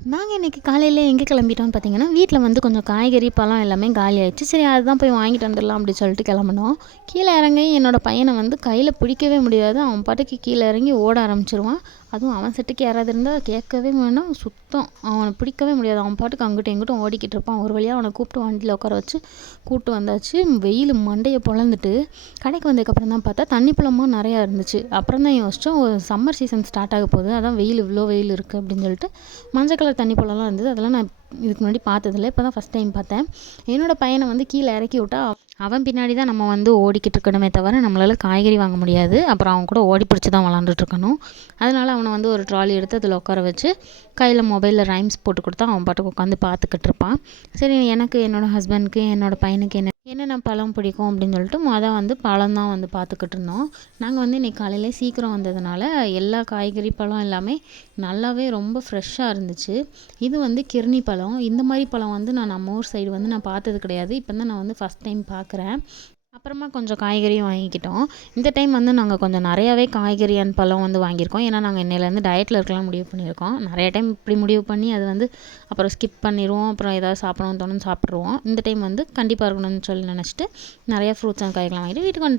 நாங்கள் இன்றைக்கி காலையில் எங்கே கிளம்பிட்டோம்னு பார்த்தீங்கன்னா, வீட்டில் வந்து கொஞ்சம் காய்கறி, பழம் எல்லாமே காலி ஆயிடுச்சு. சரி அதுதான் போய் வாங்கிட்டு வந்துடலாம் அப்படின்னு சொல்லிட்டு கிளம்புனோம். கீழே இறங்கி என்னோடய பையனை வந்து கையில் பிடிக்கவே முடியாது. அவன் பாட்டுக்கு கீழே இறங்கி ஓட ஆரம்பிச்சிருவான். அதுவும் அவன் செட்டுக்கு யாராவது இருந்தால் கேட்கவே வேணாம், சுத்தம். அவனை பிடிக்கவே முடியாது. அவன் பாட்டுக்கு அங்கிட்டும் இங்கிட்டும் ஓடிக்கிட்டு இருப்பான். ஒரு வழியாக அவனை கூப்பிட்டு வண்டியில் உட்கார வச்சு கூப்பிட்டு வந்தாச்சு. வெயில் மண்டையை பொளந்துட்டு கடைக்கு வந்ததுக்கப்புறம் தான் பார்த்தா தண்ணி பழமும் நிறையா இருந்துச்சு. அப்புறம் தான் யோசித்தோம், ஒரு சம்மர் சீசன் ஸ்டார்ட் ஆக போகுது, அதான் வெயில் இவ்வளோ வெயில் இருக்குது அப்படின்னு சொல்லிட்டு மஞ்சள் கலர் தண்ணி பழம்லாம் இருந்தது. அதெல்லாம் நான் இதுக்கு முன்னாடி பார்த்ததில்ல. இப்போ தான் ஃபஸ்ட் டைம் பார்த்தேன். என்னோடய பையனை வந்து கீழே இறக்கி விட்டா அவன் பின்னாடி தான் நம்ம வந்து ஓடிக்கிட்டு இருக்கணுமே தவிர நம்மளால் காய்கறி வாங்க முடியாது. அப்புறம் அவன் கூட ஓடி பிடிச்சி தான் விளாண்டுட்டு இருக்கணும். அதனால் அவனை வந்து ஒரு ட்ராலி எடுத்து அதில் உட்கார வச்சு கையில் மொபைலில் ரைம்ஸ் போட்டு கொடுத்தா அவன் பாட்டுக்கு உட்காந்து பார்த்துக்கிட்டு இருப்பான். சரி, எனக்கு என்னோடய ஹஸ்பண்டுக்கு என்னோடய பையனுக்கு என்னென்ன பழம் பிடிக்கும் அப்படின்னு சொல்லிட்டு வந்து பழம் தான் வந்து பார்த்துக்கிட்டு இருந்தோம். நாங்கள் வந்து இன்றைக்கி காலையில் சீக்கிரம் வந்ததுனால எல்லா காய்கறி பழம் எல்லாமே நல்லாவே ரொம்ப ஃப்ரெஷ்ஷாக இருந்துச்சு. இது வந்து கிர்னி பழம். இந்த மாதிரி பழம் வந்து நம்ம ஊர் சைடு வந்து நான் பார்த்தது கிடையாது. இப்போ தான் நான் வந்து ஃபஸ்ட் டைம் பார்க்குறேன். அப்புறமா கொஞ்சம் காய்கறியும் வாங்கிக்கிட்டோம். இந்த டைம் வந்து நாங்கள் கொஞ்சம் நிறையாவே காய்கறி அண்ட் பழம் வந்து வாங்கியிருக்கோம். ஏன்னா நாங்கள் இன்னையிலேருந்து டயட்டில் இருக்கலாம் முடிவு பண்ணியிருக்கோம். நிறைய டைம் இப்படி முடிவு பண்ணி அது வந்து அப்புறம் ஸ்கிப் பண்ணிடுவோம். அப்புறம் ஏதாவது சாப்பிடணும்னு தோணுன்னு சாப்பிட்ருவோம். இந்த டைம் வந்து கண்டிப்பாக இருக்கணும்னு சொல்லி நினச்சிட்டு நிறையா ஃப்ரூட்ஸ் அண்ட் காய்கறிலாம் வாங்கிட்டு வீட்டுக்கு வந்துட்டோம்.